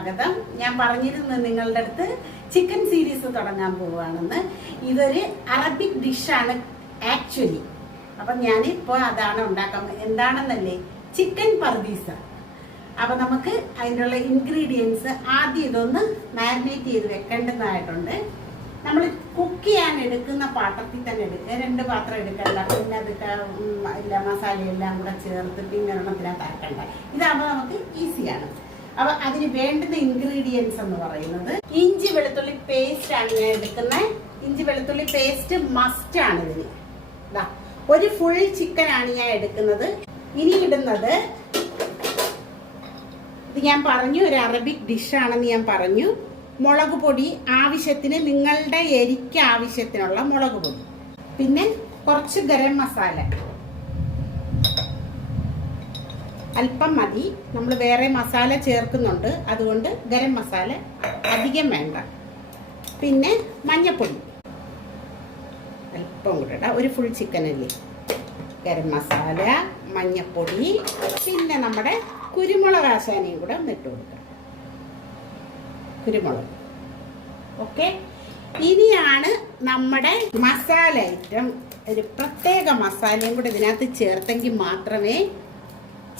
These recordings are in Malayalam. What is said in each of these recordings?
സ്വാഗതം. ഞാൻ പറഞ്ഞിരുന്നു നിങ്ങളുടെ അടുത്ത് ചിക്കൻ സീരീസ് തുടങ്ങാൻ പോവുകയാണെന്ന്. ഇതൊരു അറബിക് ഡിഷാണ് ആക്ച്വലി അപ്പം ഞാനിപ്പോൾ അതാണ് ഉണ്ടാക്കാൻ എന്താണെന്നല്ലേ? ചിക്കൻ പർദീസ അപ്പം നമുക്ക് അതിനുള്ള ഇൻഗ്രീഡിയൻസ് ആദ്യം ഇതൊന്ന് മാരിനേറ്റ് ചെയ്ത് വെക്കേണ്ടതായിട്ടുണ്ട്. നമ്മൾ കുക്ക് ചെയ്യാൻ എടുക്കുന്ന പാത്രത്തിൽ തന്നെ എടുക്കുക രണ്ട് പാത്രം എടുക്കണ്ട. പിന്നെ അതൊക്കെ എല്ലാ മസാലയെല്ലാം കൂടെ ചേർത്ത് പിന്നെ ഒരെണ്ണത്തിനകത്ത് ആക്കണ്ട ഇതാകുമ്പോൾ നമുക്ക് ഈസിയാണ് അപ്പൊ അതിന് വേണ്ടുന്ന ഇൻഗ്രീഡിയൻസ് എന്ന് പറയുന്നത് ഇഞ്ചി വെളുത്തുള്ളി പേസ്റ്റ് ആണ് ഞാൻ എടുക്കുന്നത് ഇഞ്ചി വെളുത്തുള്ളി പേസ്റ്റ് മസ്റ്റ് ആണ് ഇതിന്. ഒരു ഫുൾ ചിക്കൻ ആണ് ഞാൻ എടുക്കുന്നത്. ഇനി ഇടുന്നത് ഇത് ഞാൻ പറഞ്ഞു ഒരു അറബിക് ഡിഷാണെന്ന് ഞാൻ പറഞ്ഞു. മുളക് പൊടി ആവശ്യത്തിന് നിങ്ങളുടെ എരിക്ക് ആവശ്യത്തിനുള്ള മുളക് പൊടി. പിന്നെ കുറച്ച് ഗരം മസാല. അല്പം മതി. നമ്മൾ വേറെ മസാല ചേർക്കുന്നുണ്ട്. അതുകൊണ്ട് ഗരം മസാല അധികം വേണ്ട. പിന്നെ മഞ്ഞപ്പൊടി. അല്പം കൂടെ ഇടാം. ഒരു ഫുൾ ചിക്കൻ അല്ലേ? ഗരം മസാല മഞ്ഞപ്പൊടി പിന്നെ നമ്മുടെ കുരുമുളക് ആശാനയും കൂടെ ഒന്ന് ഇട്ട് കൊടുക്കാം. കുരുമുളക്. ഓക്കെ? ഇനിയാണ് നമ്മുടെ മസാല ഐറ്റം. ഒരു പ്രത്യേക മസാലയും കൂടെ ഇതിനകത്ത് ചേർത്തെങ്കിൽ മാത്രമേ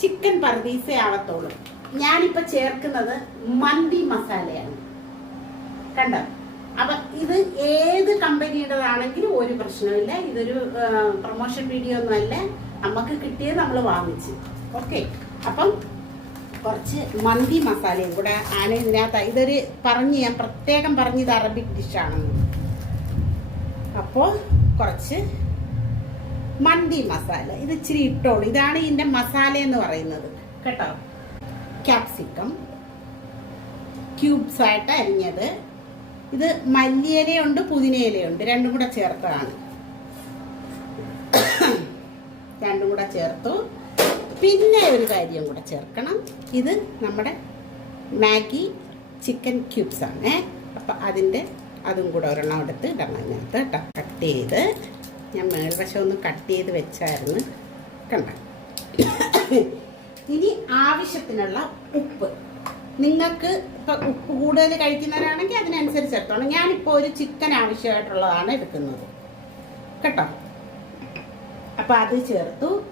ചിക്കൻ പർദീസ ആവത്തുള്ളൂ. ഞാനിപ്പോൾ ചേർക്കുന്നത് മന്തി മസാലയാണ്. കണ്ടോ? അപ്പൊ ഇത് ഏത് കമ്പനിയുടേതാണെങ്കിലും ഒരു പ്രശ്നമില്ല. ഇതൊരു പ്രൊമോഷൻ വീഡിയോ ഒന്നും അല്ല. നമുക്ക് കിട്ടിയത് നമ്മൾ വാങ്ങിച്ചു. ഓക്കെ. അപ്പം കുറച്ച് മന്തി മസാലയും കൂടെ ആണ് ഇതിനകത്ത്. ഇതൊരു പറഞ്ഞ് ഞാൻ പ്രത്യേകം പറഞ്ഞത് അറബിക് ഡിഷാണെന്ന് അപ്പോൾ കുറച്ച് മന്തി മസാല. ഇത് ഇച്ചിരി ഇട്ടോളൂ. ഇതാണ് ഇതിന്റെ മസാല എന്ന് പറയുന്നത്. കേട്ടോ? ക്യാപ്സിക്കം. ക്യൂബ്സ് ആയിട്ട് അരിഞ്ഞത്. ഇത് മല്ലിയിലയുണ്ട് പുതിനയിലയുണ്ട്. രണ്ടും കൂടെ ചേർത്തതാണ്. രണ്ടും കൂടെ ചേർത്തു. പിന്നെ ഒരു കാര്യം കൂടെ ചേർക്കണം. ഇത് നമ്മുടെ മാഗി ചിക്കൻ ക്യൂബ്സ് ആണ് അപ്പം അതിന്റെ അതും കൂടെ ഒരെണ്ണം എടുത്ത് ഇടണം അതിനകത്ത് കേട്ടോ ചെയ്ത്. ഞാൻ മേൽവശം ഒന്ന് കട്ട് ചെയ്ത് വെച്ചായിരുന്നു. കണ്ട? ഇനി ആവശ്യത്തിനുള്ള ഉപ്പ്. നിങ്ങൾക്ക് ഇപ്പം ഉപ്പ് കൂടുതൽ കഴിക്കുന്നവരാണെങ്കിൽ അതിനനുസരിച്ച് എടുത്തോളാം ഞാനിപ്പോൾ ഒരു ചിക്കൻ ആവശ്യമായിട്ടുള്ളതാണ് എടുക്കുന്നത്. കേട്ടോ? അപ്പം അത് ചേർത്തു.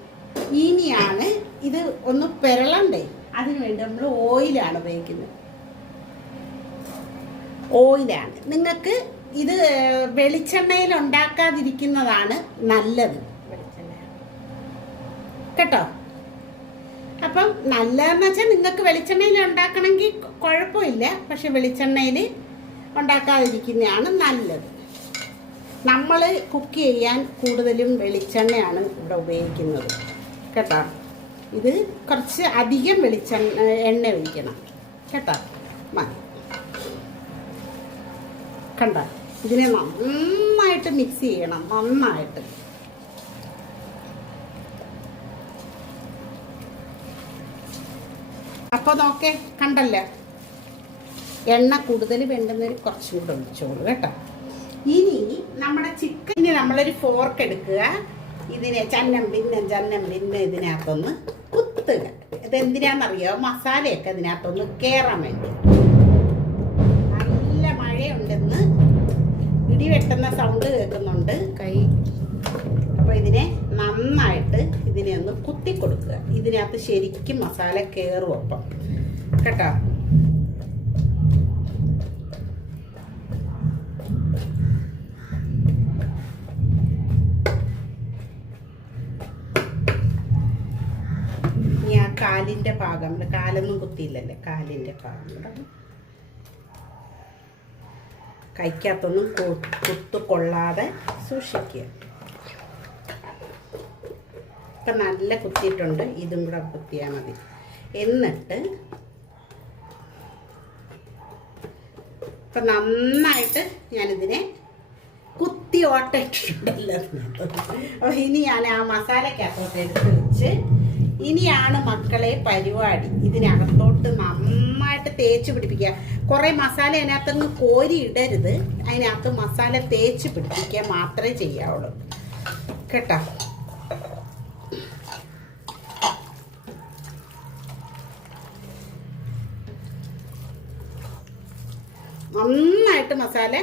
ഇനിയാണ് ഇത് ഒന്ന് പിരളണ്ടേ? അതിനുവേണ്ടി നമ്മൾ ഓയിലാണ് ഉപയോഗിക്കുന്നത്. ഓയിലാണ്. നിങ്ങൾക്ക് ഇത് വെളിച്ചെണ്ണയിൽ ഉണ്ടാക്കാതിരിക്കുന്നതാണ് നല്ലത്. കേട്ടോ? അപ്പം നല്ലതെന്ന് വെച്ചാൽ നിങ്ങൾക്ക് വെളിച്ചെണ്ണയിൽ ഉണ്ടാക്കണമെങ്കിൽ കുഴപ്പമില്ല. പക്ഷെ വെളിച്ചെണ്ണയിൽ ഉണ്ടാക്കാതിരിക്കുന്നതാണ് നല്ലത്. നമ്മൾ കുക്ക് ചെയ്യാൻ കൂടുതലും വെളിച്ചെണ്ണയാണ് ഇവിടെ ഉപയോഗിക്കുന്നത്. കേട്ടോ? ഇത് കുറച്ച് അധികം വെളിച്ചെണ്ണ എണ്ണ ഒഴിക്കണം. കേട്ടോ? മതി. കണ്ട? ഇതിനെ നന്നായിട്ട് മിക്സ് ചെയ്യണം നന്നായിട്ട്. അപ്പോൾ നോക്കേ കണ്ടല്ലേ? എണ്ണ കൂടുതൽ വേണ്ടുന്നതിന് കുറച്ചും കൂടെ ഒഴിച്ചോളൂ കേട്ടോ. ഇനി നമ്മുടെ ചിക്കന് നമ്മളൊരു ഫോർക്ക് എടുക്കുക. ഇതിനെ ചന്നം പിന്നെ ചന്നം പിന്നെ ഇതിനകത്തൊന്ന് കുത്തുക. ഇതെന്തിനാണെന്നറിയോ മസാലയൊക്കെ ഇതിനകത്തൊന്ന് കയറാൻ വേണ്ടി. സൗണ്ട് കേൾക്കുന്നുണ്ട്. കൈ അപ്പോൾ ഇതിനെ നന്നായിട്ട് ഇതിനെ ഒന്ന് കുത്തി കൊടുക്കുക. ഇതിനകത്ത് ശരിക്കും മസാല കയറും അപ്പം. കേട്ടോ? കാലിന്റെ ഭാഗം കാലൊന്നും കുത്തിയില്ലല്ലേ? കാലിന്റെ ഭാഗം. കൈക്കകത്തൊന്നും കൊ- കൊള്ളാതെ സൂക്ഷിക്കുക. ഇപ്പം നല്ല കുത്തിയിട്ടുണ്ട് ഇതും കൂടെ കുത്തിയാൽ മതി. എന്നിട്ട് ഇപ്പം നന്നായിട്ട് ഞാനിതിനെ കുത്തി ഓട്ട ഇട്ടിട്ടുണ്ടല്ലോ അപ്പോൾ ഇനി ഞാൻ ആ മസാലക്കകത്തോട്ട് എടുത്ത് വെച്ച് ഇനിയാണ് മക്കളെ പരിപാടി. ഇതിനകത്തോട്ട് നന്നായിട്ട് തേച്ച് പിടിപ്പിക്കുക. കുറേ മസാല അതിനകത്തങ്ങ് കോരി ഇടരുത് അതിനകത്ത് മസാല തേച്ച് പിടിപ്പിക്കുക മാത്രമേ ചെയ്യാവുള്ളൂ. കേട്ടോ? നന്നായിട്ട് മസാല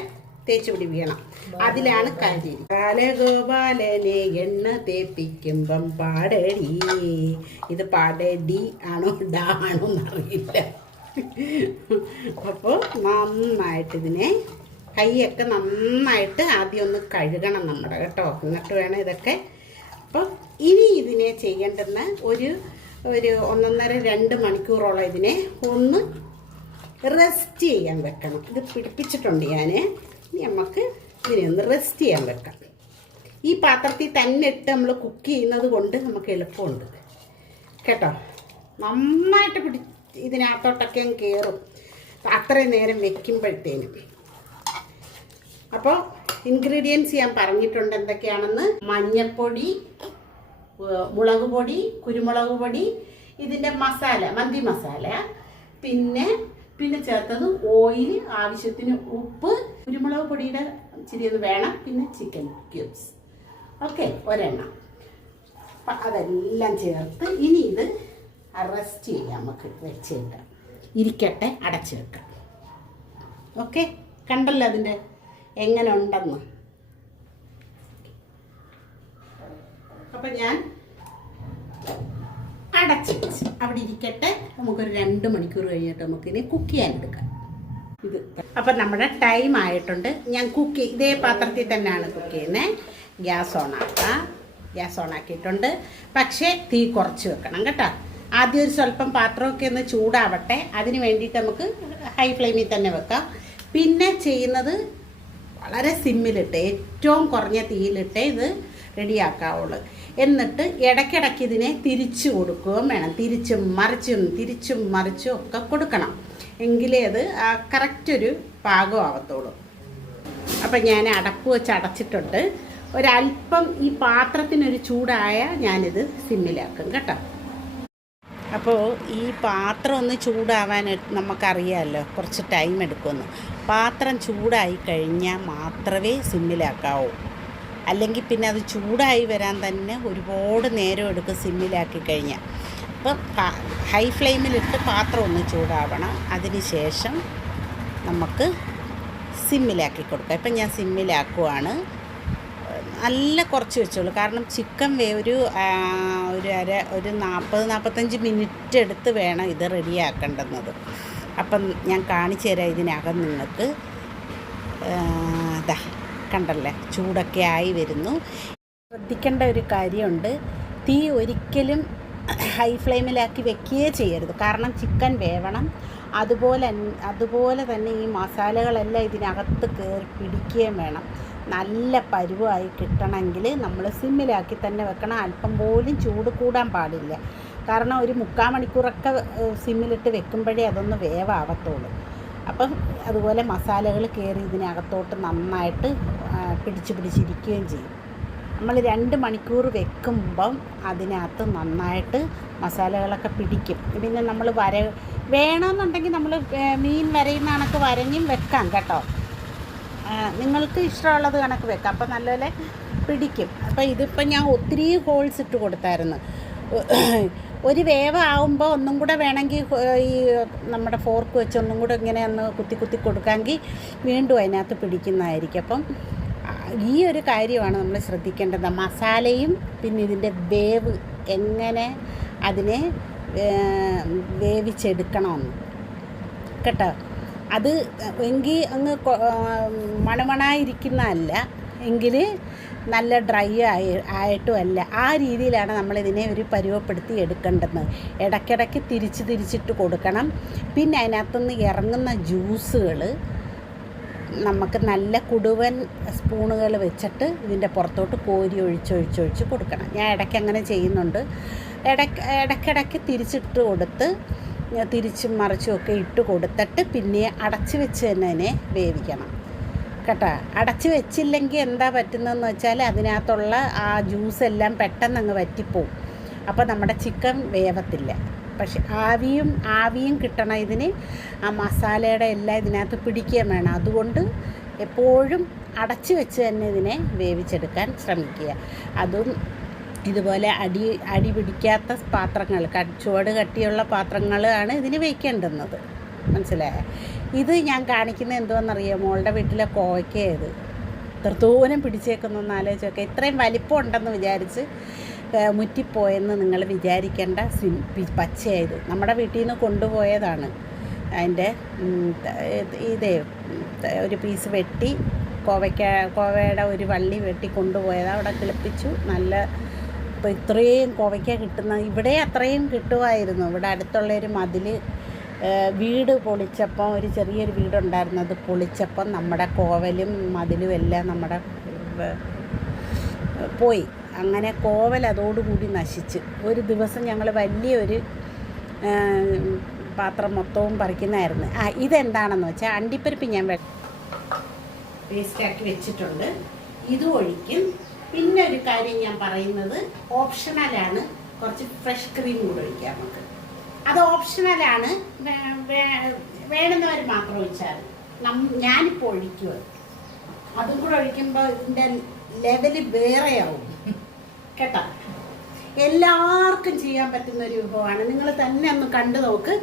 തേച്ച് പിടിപ്പിക്കണം. അതിലാണ് കാഞ്ചേരി ബാലഗോപാലനെ എണ്ണ തേപ്പിക്കുമ്പം പാടടി. ഇത് പാടടി ആണോ ഡാണോ എന്നറിയില്ല. അപ്പോൾ നന്നായിട്ട് ഇതിനെ കൈയൊക്കെ നന്നായിട്ട് ആദ്യം ഒന്ന് കഴുകണം നമ്മുടെ കേട്ടോ. എന്നിട്ട് വേണം ഇതൊക്കെ. അപ്പം ഇനി ഇതിനെ ചെയ്യേണ്ടുന്ന ഒരു ഒരു ഒന്നൊന്നര രണ്ട് മണിക്കൂറോളം ഇതിനെ ഒന്ന് റെസ്റ്റ് ചെയ്യാൻ വെക്കണം. ഇത് പിടിപ്പിച്ചിട്ടുണ്ട് ഞാൻ ഇനി നമുക്ക് ഇതിനെ ഒന്ന് റെസ്റ്റ് ചെയ്യാൻ വെക്കാം. ഈ പാത്രത്തിൽ തന്നെ ഇട്ട് നമ്മൾ കുക്ക് ചെയ്യുന്നത് കൊണ്ട് നമുക്ക് എളുപ്പമുണ്ട്. കേട്ടോ? നന്നായിട്ട് പിടി ഇതിനകത്തോട്ടൊക്കെ കയറും അത്രയും നേരം വെക്കുമ്പോഴത്തേനും. അപ്പോൾ ഇൻഗ്രീഡിയൻസ് ഞാൻ പറഞ്ഞിട്ടുണ്ട് എന്തൊക്കെയാണെന്ന്. മഞ്ഞൾപ്പൊടി മുളക് പൊടി കുരുമുളക് പൊടി ഇതിന്റെ മസാല മന്തി മസാല പിന്നെ പിന്നെ ചേർത്തത് ഓയിൽ ആവശ്യത്തിന് ഉപ്പ് കുരുമുളക് പൊടിയുടെ ഒന്ന് വേണം പിന്നെ ചിക്കൻ ക്യൂബ്സ് ഓക്കെ ഒരെണ്ണം. അതെല്ലാം ചേർത്ത് ഇനി ഇത് റെസ്റ്റ് ചെയ്യാം നമുക്ക് വെച്ചേക്കാം. ഇരിക്കട്ടെ അടച്ചു വെക്കാം ഓക്കെ കണ്ടല്ലോ അതിന്റെ എങ്ങനെ ഉണ്ടെന്ന് അപ്പം ഞാൻ അടച്ചു അവിടെ ഇരിക്കട്ടെ നമുക്കൊരു രണ്ട് മണിക്കൂർ കഴിഞ്ഞിട്ട് നമുക്കിനി കുക്ക് ചെയ്യാൻ എടുക്കാം. ഇത്. അപ്പം നമ്മുടെ ടൈം ആയിട്ടുണ്ട്. ഞാൻ കുക്ക് ഇതേ പാത്രത്തിൽ തന്നെയാണ് കുക്ക് ചെയ്യുന്നത് ഗ്യാസ് ഓൺ ആക്കാം ഗ്യാസ് ഓൺ ആക്കിയിട്ടുണ്ട്. പക്ഷേ തീ കുറച്ച് വെക്കണം കേട്ടോ. ആദ്യം ഒരു സ്വല്പം പാത്രമൊക്കെ ഒന്ന് ചൂടാവട്ടെ. അതിന് വേണ്ടിയിട്ട് നമുക്ക് ഹൈ ഫ്ലെയിമിൽ തന്നെ വെക്കാം. പിന്നെ ചെയ്യുന്നത് വളരെ സിമ്മിലിട്ട് ഏറ്റവും കുറഞ്ഞ തീയിലിട്ട് ഇത് റെഡിയാക്കാവുള്ളൂ എന്നിട്ട് ഇടയ്ക്കിടയ്ക്ക് ഇതിനെ തിരിച്ചു കൊടുക്കുകയും വേണം. തിരിച്ചും മറിച്ചും തിരിച്ചും മറിച്ചും ഒക്കെ കൊടുക്കണം. എങ്കിലേ അത് കറക്റ്റ് ഒരു പാകമാവത്തുള്ളൂ അപ്പം ഞാൻ അടപ്പ് വെച്ച് അടച്ചിട്ടുണ്ട്. ഒരല്പം ഈ പാത്രത്തിനൊരു ചൂടായ ഞാനിത് സിമ്മിലാക്കും കേട്ടോ. അപ്പോൾ ഈ പാത്രം ഒന്ന് ചൂടാവാൻ നമുക്കറിയാമല്ലോ കുറച്ച് ടൈം എടുക്കുമെന്ന് പാത്രം ചൂടായി കഴിഞ്ഞാൽ മാത്രമേ സിമ്മിലാക്കാവൂ. അല്ലെങ്കിൽ പിന്നെ അത് ചൂടായി വരാൻ തന്നെ ഒരുപാട് നേരം എടുക്കും സിമ്മിലാക്കി കഴിഞ്ഞാൽ. അപ്പം ഹൈ ഫ്ലെയിമിലിട്ട് പാത്രം ഒന്ന് ചൂടാവണം. അതിന് ശേഷം നമുക്ക് സിമ്മിലാക്കി കൊടുക്കാം. ഇപ്പം ഞാൻ സിമ്മിലാക്കുവാണ്. നല്ല കുറച്ച് വെച്ചോളൂ. കാരണം ചിക്കൻ വേ ഒരു ഒരു അര ഒരു നാൽപ്പത് നാൽപ്പത്തഞ്ച് മിനിറ്റ് എടുത്ത് വേണം ഇത് റെഡിയാക്കേണ്ടുന്നത് അപ്പം ഞാൻ കാണിച്ചു തരാം ഇതിനകം നിങ്ങൾക്ക്. ഇതാ കണ്ടല്ലേ? ചൂടൊക്കെ ആയി വരുന്നു. ശ്രദ്ധിക്കേണ്ട ഒരു കാര്യമുണ്ട്. തീ ഒരിക്കലും ഹൈ ഫ്ലെയിമിലാക്കി വെക്കുകയേ ചെയ്യരുത്. കാരണം ചിക്കൻ വേവണം. അതുപോലെ അതുപോലെ തന്നെ ഈ മസാലകളെല്ലാം ഇതിനകത്ത് കയറി പിടിക്കുകയും വേണം. നല്ല പരുവായി കിട്ടണമെങ്കിൽ നമ്മൾ സിമ്മിലാക്കി തന്നെ വെക്കണം. അല്പം പോലും ചൂട് കൂടാൻ പാടില്ല. കാരണം ഒരു മുക്കാൽ മണിക്കൂറൊക്കെ സിമ്മിലിട്ട് വെക്കുമ്പോഴേ അതൊന്ന് വേവാവത്തുള്ളൂ. അപ്പം അതുപോലെ മസാലകൾ കയറി ഇതിനകത്തോട്ട് നന്നായിട്ട് പിടിച്ച് പിടിച്ചിരിക്കുകയും ചെയ്യും. നമ്മൾ രണ്ട് മണിക്കൂർ വെക്കുമ്പം അതിനകത്ത് നന്നായിട്ട് മസാലകളൊക്കെ പിടിക്കും. പിന്നെ നമ്മൾ വര വേണമെന്നുണ്ടെങ്കിൽ നമ്മൾ മീൻ വരയുന്ന കണക്ക് വരഞ്ഞും വെക്കാം കേട്ടോ. നിങ്ങൾക്ക് ഇഷ്ടമുള്ളത് കണക്ക് വെക്കാം. അപ്പം നല്ലപോലെ പിടിക്കും. അപ്പോൾ ഇതിപ്പം ഞാൻ ഒത്തിരി ഹോൾസ് ഇട്ട് കൊടുത്തായിരുന്നു. ഒരു വേവാകുമ്പോൾ ഒന്നും കൂടെ വേണമെങ്കിൽ ഈ നമ്മുടെ ഫോർക്ക് വെച്ച് ഒന്നും കൂടെ ഇങ്ങനെ ഒന്ന് കുത്തി കുത്തി കൊടുക്കാമെങ്കിൽ വീണ്ടും അതിനകത്ത് പിടിക്കുന്നതായിരിക്കും. അപ്പം ഈ ഒരു കാര്യമാണ് നമ്മൾ ശ്രദ്ധിക്കേണ്ടത്. മസാലയും പിന്നെ ഇതിന്റെ വേവ് എങ്ങനെ അതിനെ വേവിച്ചെടുക്കണമെന്ന് കേട്ടോ? അത് എങ്കിൽ അങ്ങ് മണമണായിരിക്കുന്നതല്ല. എങ്കിൽ നല്ല ഡ്രൈ ആയി ആയിട്ടും അല്ല ആ രീതിയിലാണ് നമ്മളിതിനെ ഒരു പരുവപ്പെടുത്തി എടുക്കേണ്ടത്. ഇടയ്ക്കിടയ്ക്ക് തിരിച്ച് തിരിച്ചിട്ട് കൊടുക്കണം. പിന്നെ അതിനകത്തുനിന്ന് ഇറങ്ങുന്ന ജ്യൂസുകൾ നമുക്ക് നല്ല കുടുവൻ സ്പൂണുകൾ വെച്ചിട്ട് ഇതിന്റെ പുറത്തോട്ട് കോരി ഒഴിച്ചൊഴിച്ചൊഴിച്ച് കൊടുക്കണം. ഞാൻ ഇടയ്ക്ക് അങ്ങനെ ചെയ്യുന്നുണ്ട്. ഇടയ്ക്ക് ഇടയ്ക്കിടയ്ക്ക് തിരിച്ചിട്ട് കൊടുത്ത് തിരിച്ചും മറിച്ചും ഒക്കെ ഇട്ട് കൊടുത്തിട്ട് പിന്നെ അടച്ച് വെച്ച് തന്നെ വേവിക്കണം. കേട്ടോ? അടച്ച് വെച്ചില്ലെങ്കിൽ എന്താ പറ്റുന്നതെന്ന് വെച്ചാൽ അതിനകത്തുള്ള ആ ജ്യൂസ് എല്ലാം പെട്ടെന്ന് അങ്ങ് വറ്റിപ്പോവും. അപ്പോൾ നമ്മുടെ ചിക്കൻ വേവത്തില്ല. പക്ഷെ ആവിയും ആവിയും കിട്ടണം ഇതിന് ആ മസാലയുടെ എല്ലാം ഇതിനകത്ത് പിടിക്കുകയും വേണം. അതുകൊണ്ട് എപ്പോഴും അടച്ച് വെച്ച് തന്നെ ഇതിനെ വേവിച്ചെടുക്കാൻ ശ്രമിക്കുക. അതും ഇതുപോലെ അടി അടി പിടിക്കാത്ത പാത്രങ്ങൾ ചുവട് കട്ടിയുള്ള പാത്രങ്ങളാണ് ഇതിന് വയ്ക്കേണ്ടുന്നത് മനസ്സിലായ? ഇത് ഞാൻ കാണിക്കുന്നത് എന്തുവെന്നറിയാം? മോളുടെ വീട്ടിലെ കോവയ്ക്കയത് എത്രത്തോനം പിടിച്ചേക്കുന്നു എന്നാലോചിച്ചൊക്കെ ഇത്രയും വലിപ്പം ഉണ്ടെന്ന് വിചാരിച്ച് മുറ്റിപ്പോയെന്ന് നിങ്ങൾ വിചാരിക്കേണ്ട സിം പച്ചയായത്. നമ്മുടെ വീട്ടിൽ നിന്ന് കൊണ്ടുപോയതാണ്. അതിന്റെ ഇതേ ഒരു പീസ് വെട്ടി കോവയ്ക്ക കോവയുടെ ഒരു വള്ളി വെട്ടി കൊണ്ടുപോയത്. അവിടെ കിളിപ്പിച്ചു. നല്ല ഇപ്പോൾ ഇത്രയും കോവയ്ക്ക കിട്ടുന്ന ഇവിടെ അത്രയും കിട്ടുമായിരുന്നു. ഇവിടെ അടുത്തുള്ള ഒരു മതിൽ വീട് പൊളിച്ചപ്പം ഒരു ചെറിയൊരു വീടുണ്ടായിരുന്നു. അത് പൊളിച്ചപ്പം നമ്മുടെ കോവലും മതിലും എല്ലാം നമ്മുടെ പോയി. അങ്ങനെ കോവൽ അതോടുകൂടി നശിച്ച്. ഒരു ദിവസം ഞങ്ങൾ വലിയൊരു പാത്രം മൊത്തവും പറിക്കുന്നതായിരുന്നു. ആ ഇതെന്താണെന്ന് വെച്ചാൽ അണ്ടിപ്പരിപ്പ് ഞാൻ വേസ്റ്റാക്കി വെച്ചിട്ടുണ്ട്. ഇത് ഒഴിക്കും. പിന്നെ ഒരു കാര്യം ഞാൻ പറയുന്നത് ഓപ്ഷണലാണ് കുറച്ച് ഫ്രഷ് ക്രീം കൂടെ ഒഴിക്കാം നമുക്ക്. അത് ഓപ്ഷണലാണ് വേ- വേ- മാത്രം ഒഴിച്ചാൽ ഞാനിപ്പോൾ ഒഴിക്കുക അതും കൂടെ ഒഴിക്കുമ്പോൾ ഇതിന്റെ ലെവൽ വേറെയാവും. കേട്ടോ? എല്ലാവർക്കും ചെയ്യാൻ പറ്റുന്ന ഒരു വിഭവമാണ്. നിങ്ങൾ തന്നെ ഒന്ന് കണ്ടു നോക്ക്.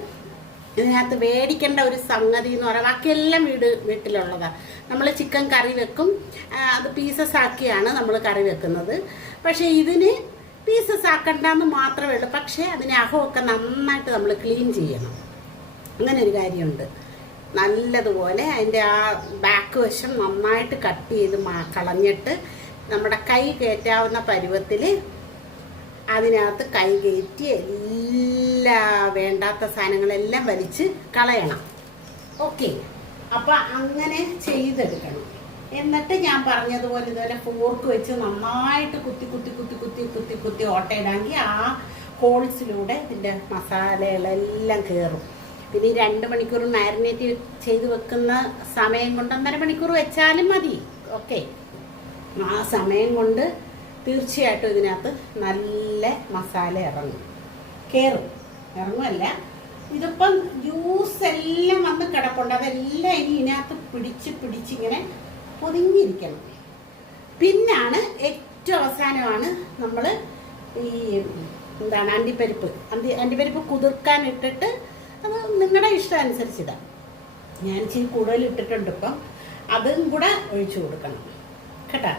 ഇതിനകത്ത് വേടിക്കേണ്ട ഒരു സംഗതി എന്ന് പറയുന്നത് ബാക്കിയെല്ലാം വീട് വീട്ടിലുള്ളതാണ് നമ്മൾ ചിക്കൻ കറി വെക്കും. അത് പീസസ് ആക്കിയാണ് നമ്മൾ കറി വെക്കുന്നത്. പക്ഷേ ഇതിന് പീസസ് ആക്കണ്ടെന്ന് മാത്രമേ ഉള്ളൂ. പക്ഷേ അതിനെ അഹമൊക്കെ നന്നായിട്ട് നമ്മൾ ക്ലീൻ ചെയ്യണം. അങ്ങനെ ഒരു കാര്യമുണ്ട്. നല്ലതുപോലെ അതിന്റെ ആ ബാക്ക് വശം നന്നായിട്ട് കട്ട് ചെയ്ത് കളഞ്ഞിട്ട് നമ്മുടെ കൈ കയറ്റാവുന്ന പരുവത്തിൽ അതിനകത്ത് കൈ കയറ്റി എല്ലാ വേണ്ടാത്ത സാധനങ്ങളെല്ലാം വലിച്ച് കളയണം. ഓക്കെ. അപ്പം അങ്ങനെ ചെയ്തെടുക്കണം. എന്നിട്ട് ഞാൻ പറഞ്ഞതുപോലെ ഇതുപോലെ ഫോർക്ക് വെച്ച് നന്നായിട്ട് കുത്തി കുത്തി കുത്തി കുത്തി കുത്തി കുത്തി ഓട്ടയിടാമെങ്കിൽ ആ ഹോൾസിലൂടെ ഇതിന്റെ മസാലകളെല്ലാം കയറും പിന്നെ ഈ രണ്ട് മണിക്കൂർ മാരിനേറ്റ് ചെയ്ത് വെക്കുന്ന സമയം കൊണ്ട് ഒന്നര മണിക്കൂർ വെച്ചാലും മതി. ഓക്കെ. ആ സമയം കൊണ്ട് തീർച്ചയായിട്ടും ഇതിനകത്ത് നല്ല മസാല ഇറങ്ങും. കയറും ഇറങ്ങുമല്ല ഇതിപ്പം ജ്യൂസ് എല്ലാം വന്ന് കിടപ്പുണ്ട്. അതെല്ലാം ഇനി ഇതിനകത്ത് പിടിച്ച് പിടിച്ചിങ്ങനെ പൊതിഞ്ഞിരിക്കണം. പിന്നാണ് ഏറ്റവും അവസാനമാണ് നമ്മൾ ഈ എന്താണ് അണ്ടിപ്പരിപ്പ്. അണ്ടി അണ്ടിപ്പരിപ്പ് കുതിർക്കാൻ ഇട്ടിട്ട് അത് നിങ്ങളുടെ ഇഷ്ടം അനുസരിച്ചിടാം. ഞാൻ ഇച്ചിരി കൂടുതൽ ഇട്ടിട്ടുണ്ട് ഇപ്പം. അതും കൂടെ ഒഴിച്ചു കൊടുക്കണം. കേട്ടോ?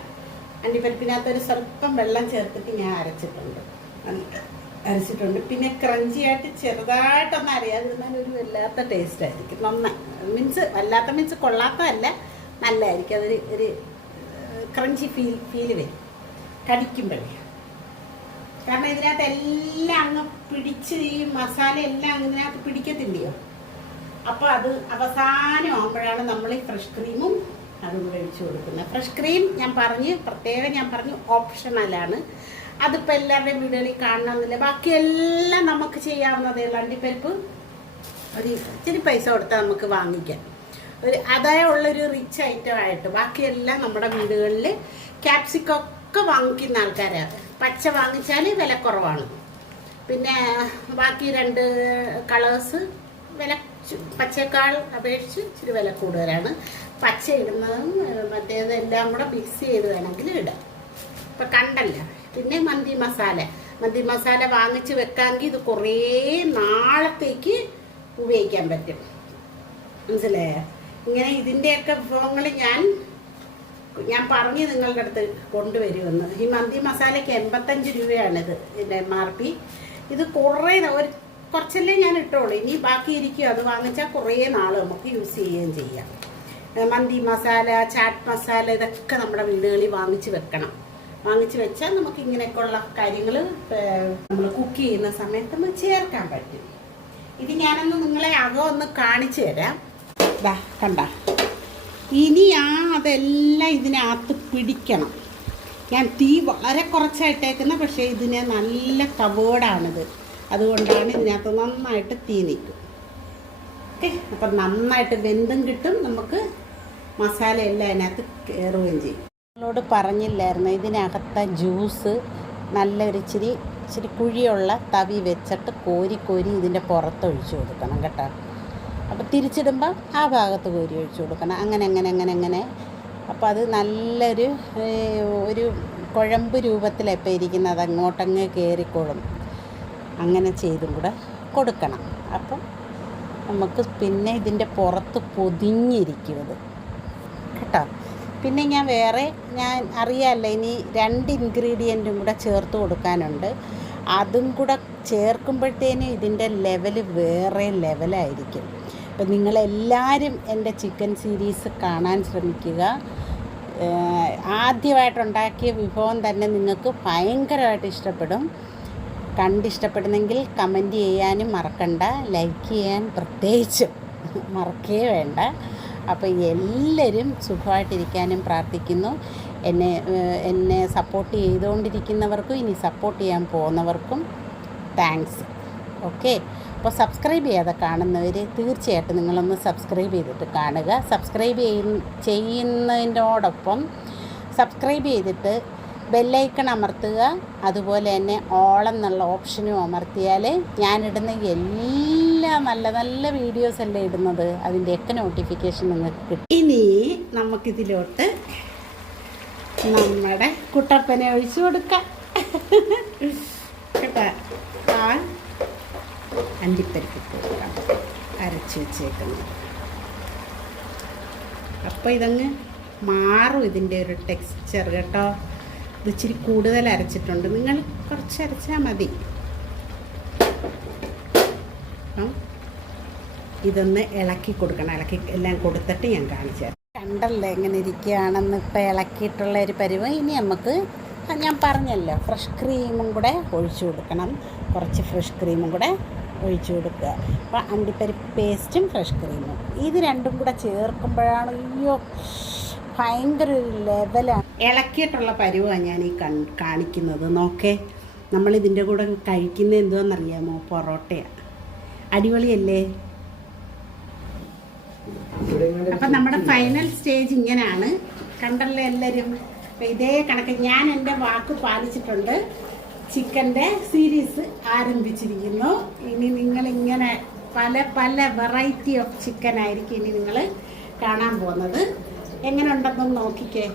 അണ്ടിപ്പരിപ്പിനകത്ത് ഒരു സ്വല്പം വെള്ളം ചേർത്തിട്ട് ഞാൻ അരച്ചിട്ടുണ്ട്. അരച്ചിട്ടുണ്ട്. പിന്നെ ക്രഞ്ചി ആയിട്ട് ചെറുതായിട്ടൊന്നും അറിയാതിരുന്നാൽ ഒരു വല്ലാത്ത ടേസ്റ്റ് ആയിരിക്കും. നന്നായി മീൻസ് വല്ലാത്ത മീൻസ് കൊള്ളാത്തതല്ല നല്ലതായിരിക്കും. അതൊരു ഒരു ക്രഞ്ചി ഫീൽ ഫീൽ വരും. കടിക്കുമ്പോഴേ. കാരണം ഇതിനകത്ത് എല്ലാം അങ്ങ് പിടിച്ച് ഈ മസാല എല്ലാം ഇതിനകത്ത് പിടിക്കത്തില്ലയോ? അപ്പോൾ അത് അവസാനം ആകുമ്പോഴാണ് നമ്മൾ ഈ ഫ്രഷ് ക്രീമും അതും കൂടെ ഒഴിച്ച് കൊടുക്കുന്നത്. ഫ്രഷ് ക്രീം ഞാൻ പറഞ്ഞ് പ്രത്യേകം ഞാൻ പറഞ്ഞു ഓപ്ഷണലാണ് അതിപ്പോൾ എല്ലാവരുടെയും വീടുകളിൽ കാണണമെന്നില്ല. ബാക്കിയെല്ലാം നമുക്ക് ചെയ്യാവുന്നതേ ഉള്ളൂ അണ്ടിപ്പരിപ്പ് ഒരു ഇച്ചിരി പൈസ കൊടുത്താൽ നമുക്ക് വാങ്ങിക്കാം. ഒരു അതായുള്ളൊരു റിച്ച് ഐറ്റം ആയിട്ട്. ബാക്കിയെല്ലാം നമ്മുടെ വീടുകളിൽ ക്യാപ്സിക്കൊക്കെ വാങ്ങിക്കുന്ന ആൾക്കാരാണ് പച്ച വാങ്ങിച്ചാൽ വില കുറവാണ്. പിന്നെ ബാക്കി രണ്ട് കളേഴ്സ് വില പച്ചക്കാൾ അപേക്ഷിച്ച് ഇച്ചിരി വില കൂടുതലാണ്. പച്ച ഇടുന്നതും മറ്റേത് എല്ലാം കൂടെ മിക്സ് ചെയ്ത് വേണമെങ്കിൽ ഇടാം. ഇപ്പം കണ്ടല്ല പിന്നെ മന്തി മസാല. മന്തി മസാല വാങ്ങിച്ച് വെക്കാമെങ്കിൽ ഇത് കുറേ നാളത്തേക്ക് ഉപയോഗിക്കാൻ പറ്റും. മനസ്സിലായോ? ഇങ്ങനെ ഇതിന്റെയൊക്കെ വിഭവങ്ങൾ ഞാൻ ഞാൻ പറഞ്ഞ് നിങ്ങളുടെ അടുത്ത് കൊണ്ടുവരുമെന്ന്. ഈ മന്തി മസാലയ്ക്ക് എൺപത്തഞ്ച് രൂപയാണിത് ഇതിന്റെ എം ആർ പി ഇത് കുറേ ഒരു കുറച്ചല്ലേ ഞാൻ ഇട്ടോളൂ. ഇനി ബാക്കി ഇരിക്കും അത് വാങ്ങിച്ചാൽ കുറേ നാൾ നമുക്ക് യൂസ് ചെയ്യുകയും ചെയ്യാം. മന്തി മസാല ചാറ്റ് മസാല ഇതൊക്കെ നമ്മുടെ വീടുകളിൽ വാങ്ങിച്ച് വെക്കണം. വാങ്ങിച്ച് വെച്ചാൽ നമുക്ക് ഇങ്ങനെയൊക്കെയുള്ള കാര്യങ്ങൾ നമ്മൾ കുക്ക് ചെയ്യുന്ന സമയത്ത് നമ്മൾ ചേർക്കാൻ പറ്റും. ഇത് ഞാനൊന്ന് നിങ്ങളെ അകം ഒന്ന് കാണിച്ചു തരാം. ദാ കണ്ട. ഇനി ആ അതെല്ലാം ഇതിനകത്ത് പിടിക്കണം. ഞാൻ തീ വളരെ കുറച്ചായിട്ടേക്കുന്ന പക്ഷേ ഇതിന് നല്ല കവേർഡാണിത്. അതുകൊണ്ടാണ് ഇതിനകത്ത് നന്നായിട്ട് തീ നിൽക്കും. ഓക്കെ? അപ്പം നന്നായിട്ട് വെന്തും കിട്ടും. നമുക്ക് മസാല എല്ലാം അതിനകത്ത് കയറുകയും ചെയ്യും. നിങ്ങളോട് പറഞ്ഞില്ലായിരുന്നു ഇതിനകത്ത ജ്യൂസ് നല്ലൊരു ഇച്ചിരി ഇച്ചിരി കുഴിയുള്ള തവി വെച്ചിട്ട് കോരി കോരി ഇതിന്റെ പുറത്ത് ഒഴിച്ചു കൊടുക്കണം കേട്ടോ. അപ്പോൾ തിരിച്ചിടുമ്പോൾ ആ ഭാഗത്ത് കോരി ഒഴിച്ചു കൊടുക്കണം. അങ്ങനെ അങ്ങനെ അങ്ങനെ അങ്ങനെ. അപ്പോൾ അത് നല്ലൊരു ഒരു കുഴമ്പ് രൂപത്തിലാണ് ഇപ്പോൾ ഇരിക്കുന്നത്. അങ്ങോട്ടങ്ങ് കയറിക്കോളും. അങ്ങനെ ചെയ്തും കൂടെ കൊടുക്കണം. അപ്പം നമുക്ക് പിന്നെ ഇതിന്റെ പുറത്ത് പൊതിഞ്ഞിരിക്കുന്നത് കേട്ടോ. പിന്നെ ഞാൻ വേറെ ഞാൻ അറിയാമല്ലോ ഇനി രണ്ട് ഇൻഗ്രീഡിയന്റും കൂടെ ചേർത്ത് കൊടുക്കാനുണ്ട്. അതും കൂടെ ചേർക്കുമ്പോഴത്തേനും ഇതിന്റെ ലെവൽ വേറെ ലെവലായിരിക്കും. അപ്പം നിങ്ങളെല്ലാവരും എന്റെ ചിക്കൻ സീരീസ് കാണാൻ ശ്രമിക്കുക. ആദ്യമായിട്ടുണ്ടാക്കിയ വിഭവം തന്നെ നിങ്ങൾക്ക് ഭയങ്കരമായിട്ട് ഇഷ്ടപ്പെടും. കണ്ടിഷ്ടപ്പെടുന്നെങ്കിൽ കമന്റ് ചെയ്യാനും മറക്കണ്ട. ലൈക്ക് ചെയ്യാൻ പ്രത്യേകിച്ചും മറക്കേ വേണ്ട. അപ്പോൾ എല്ലാവരും സുഖമായിട്ടിരിക്കാനും പ്രാർത്ഥിക്കുന്നു. എന്നെ എന്നെ സപ്പോർട്ട് ചെയ്തുകൊണ്ടിരിക്കുന്നവർക്കും ഇനി സപ്പോർട്ട് ചെയ്യാൻ പോകുന്നവർക്കും താങ്ക്സ് ഓക്കെ അപ്പോൾ സബ്സ്ക്രൈബ് ചെയ്യാതെ കാണുന്നവർ തീർച്ചയായിട്ടും നിങ്ങളൊന്ന് സബ്സ്ക്രൈബ് ചെയ്തിട്ട് കാണുക. സബ്സ്ക്രൈബ് ചെയ്യുന്ന ചെയ്യുന്നതിനോടൊപ്പം സബ്സ്ക്രൈബ് ചെയ്തിട്ട് ബെല്ലൈക്കൺ അമർത്തുക. അതുപോലെ തന്നെ ഓൾ എന്നുള്ള ഓപ്ഷനും അമർത്തിയാൽ ഞാനിടുന്ന എല്ലാ നല്ല നല്ല വീഡിയോസ് അല്ലേ ഇടുന്നത്? അതിന്റെയൊക്കെ നോട്ടിഫിക്കേഷൻ നിങ്ങൾക്ക് കിട്ടും. ഇനി നമുക്കിതിലോട്ട് നമ്മുടെ കുട്ടപ്പനെ ഒഴിച്ചു കൊടുക്കാം. കേട്ടോ? ആ അണ്ടിപ്പരിപ്പ് ഇട്ട് കൊടുക്കാം. അരച്ച് വെച്ചേക്കുന്നത് അപ്പോൾ ഇതങ്ങ് മാറും ഇതിന്റെ ഒരു ടെക്സ്ചർ കേട്ടോ? ഇത് ഇച്ചിരി കൂടുതൽ അരച്ചിട്ടുണ്ട്. നിങ്ങൾ കുറച്ച് അരച്ചാൽ മതി. ഇതൊന്ന് ഇളക്കി കൊടുക്കണം. ഇളക്കി എല്ലാം കൊടുത്തിട്ട് ഞാൻ കാണിച്ചു തരാം. കണ്ടല്ലോ എങ്ങനെ ഇരിക്കുകയാണെന്ന് ഇപ്പം ഇളക്കിയിട്ടുള്ള ഒരു പരിവ്. ഇനി നമുക്ക് ഞാൻ പറഞ്ഞല്ലോ ഫ്രഷ് ക്രീമും കൂടെ ഒഴിച്ചു കൊടുക്കണം. കുറച്ച് ഫ്രഷ് ക്രീമും കൂടെ ഒഴിച്ചു കൊടുക്കുക. അപ്പോൾ അണ്ടിപ്പരിപ്പ് പേസ്റ്റും ഫ്രഷ് ക്രീമും ഇത് രണ്ടും കൂടെ ചേർക്കുമ്പോഴാണ് അയ്യോ ഭയങ്കര ഒരു ലെവലാണ് ഇളക്കിയിട്ടുള്ള പരുവാണ് ഞാൻ ഈ കാണിക്കുന്നത്. നോക്കേ നമ്മളിതിന്റെ കൂടെ കഴിക്കുന്നത് എന്തുവാണെന്നറിയാമോ പൊറോട്ടയാണ് അടിപൊളിയല്ലേ? അപ്പം നമ്മുടെ ഫൈനൽ സ്റ്റേജ് ഇങ്ങനെയാണ്. കണ്ടല്ലോ എല്ലാരും? ഇതേ കണക്ക് ഞാൻ എന്റെ വാക്ക് പാലിച്ചിട്ടുണ്ട്. ചിക്കന്റെ സീരീസ് ആരംഭിച്ചിരിക്കുന്നു. ഇനി നിങ്ങൾ ഇങ്ങനെ പല പല വെറൈറ്റി ഓഫ് ചിക്കൻ ആയിരിക്കും ഇനി നിങ്ങൾ കാണാൻ പോകുന്നത്. എങ്ങനെ ഉണ്ടെന്നൊന്ന് നോക്കിക്കേ.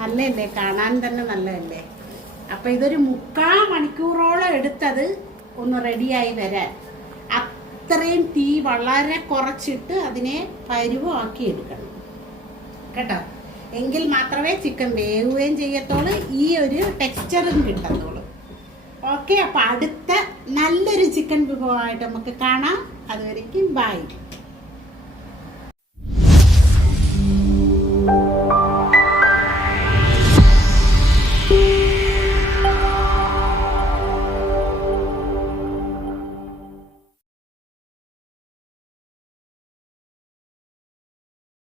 നല്ലതല്ലേ? കാണാൻ തന്നെ നല്ലതല്ലേ? അപ്പം ഇതൊരു മുക്കാൽ മണിക്കൂറോളം എടുത്തത് ഒന്ന് റെഡിയായി വരാൻ. അത്രയും തീ വളരെ കുറച്ചിട്ട് അതിനെ പരുവമാക്കി എടുക്കണം. കേട്ടോ? എങ്കിൽ മാത്രമേ ചിക്കൻ വേവുകയും ചെയ്യത്തുള്ളൂ. ഈ ഒരു ടെക്സ്ചറും കിട്ടത്തുള്ളൂ. ഓക്കെ അപ്പം അടുത്ത നല്ലൊരു ചിക്കൻ വിഭവമായിട്ട് നമുക്ക് കാണാം. അതുവരേക്കും ബൈ